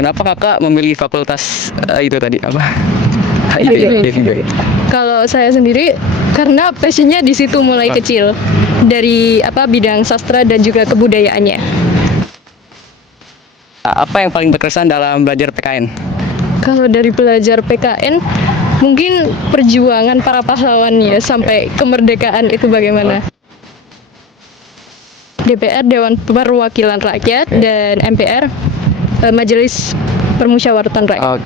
Kenapa kakak memilih fakultas itu tadi apa? HIP. HIP. Kalau saya sendiri karena passionnya di situ mulai kecil dari bidang sastra dan juga kebudayaannya. Apa yang paling berkesan dalam belajar PKN? Kalau dari belajar PKN mungkin perjuangan para pahlawan ya sampai kemerdekaan itu bagaimana. DPR Dewan Perwakilan Rakyat dan MPR Majelis Permusyawaratan Rakyat.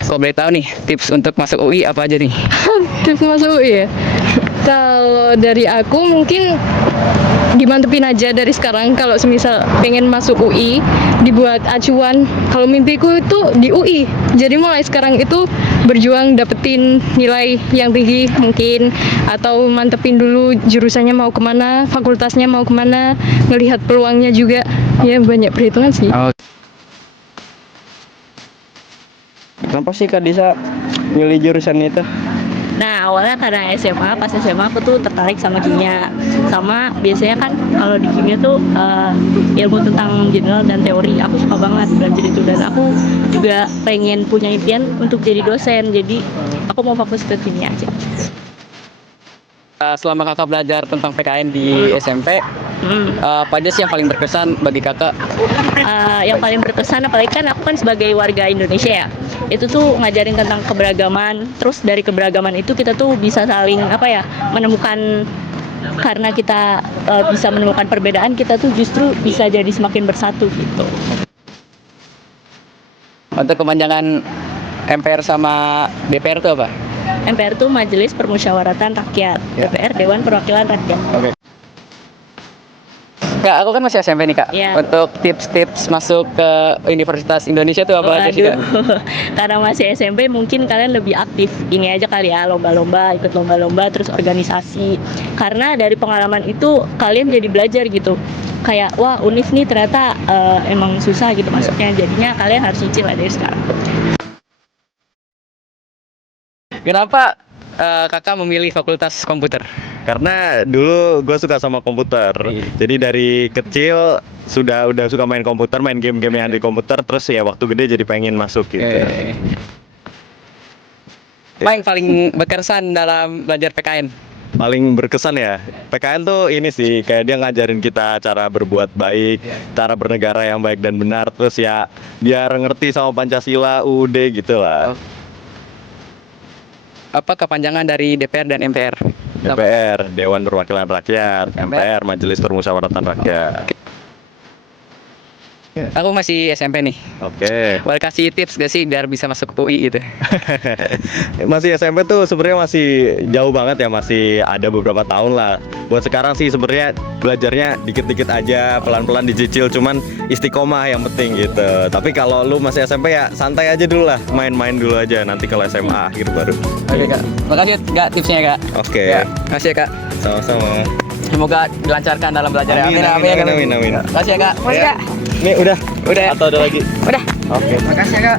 Kalau boleh tahu nih tips untuk masuk UI apa aja nih? Tips masuk UI ya. Kalau dari aku mungkin dimantepin aja dari sekarang. Kalau semisal pengen masuk UI, dibuat acuan. Kalau mimpiku itu di UI. Jadi mulai sekarang itu berjuang dapetin nilai yang tinggi mungkin, atau mantepin dulu jurusannya mau kemana, fakultasnya mau kemana, ngelihat peluangnya juga. Ya banyak perhitungan sih. Kenapa sih Kak Disa milih jurusan itu? Nah, awalnya karena pas SMA aku tuh tertarik sama kimia. Sama biasanya kan kalau di kimia tuh ilmu tentang general dan teori. Aku suka banget belajar itu, dan aku juga pengen punya impian untuk jadi dosen. Jadi aku mau fokus ke kimia aja. Selama kakak belajar tentang PKN di SMP, apa aja sih yang paling berkesan bagi kakak? Yang paling berkesan, apalagi kan aku kan sebagai warga Indonesia ya, itu tuh ngajarin tentang keberagaman. Terus dari keberagaman itu kita tuh bisa saling menemukan, karena kita bisa menemukan perbedaan, kita tuh justru bisa jadi semakin bersatu gitu. Untuk kepanjangan MPR sama DPR itu apa? MPR tuh Majelis Permusyawaratan Rakyat, DPR Dewan Perwakilan Rakyat. Oke. Kak, aku kan masih SMP nih Kak. Iya. Untuk tips-tips masuk ke Universitas Indonesia itu apa aja sih Kak? Karena masih SMP mungkin kalian lebih aktif. Ini aja kali ya, lomba-lomba, ikut lomba-lomba, terus organisasi. Karena dari pengalaman itu kalian jadi belajar gitu. Kayak wah, Univ nih ternyata emang susah gitu masuknya. Jadinya kalian harus cicil lah dari sekarang. Kenapa kakak memilih fakultas komputer? Karena dulu gue suka sama komputer. Jadi dari kecil udah suka main komputer, main game-game yang di komputer. Terus ya waktu gede jadi pengen masuk gitu. Apa yang paling berkesan dalam belajar PKN? Paling berkesan ya, PKN tuh ini sih, kayak dia ngajarin kita cara berbuat baik, cara bernegara yang baik dan benar. Terus ya biar ngerti sama Pancasila, UUD gitu lah. Apa kepanjangan dari DPR dan MPR? DPR, Dewan Perwakilan Rakyat, MPR, Majelis Permusyawaratan Rakyat. Aku masih SMP nih. Oke. Boleh kasih tips gak sih biar bisa masuk UI gitu? Masih SMP tuh sebenarnya masih jauh banget ya, masih ada beberapa tahun lah. Buat sekarang sih sebenarnya belajarnya dikit-dikit aja, pelan-pelan dicicil, cuman istiqomah yang penting gitu. Tapi kalau lu masih SMP ya santai aja dulu lah, main-main dulu aja, nanti kalau SMA akhir baru. Oke Kak, makasih Kak tipsnya Kak. Oke. Ya, makasih ya Kak. Sama-sama. Semoga dilancarkan dalam belajarnya. Amin. Makasih ya Kak. Makasih Kak. Ini udah Udah ya? atau ada lagi? Udah. Oke. Makasih ya Kak.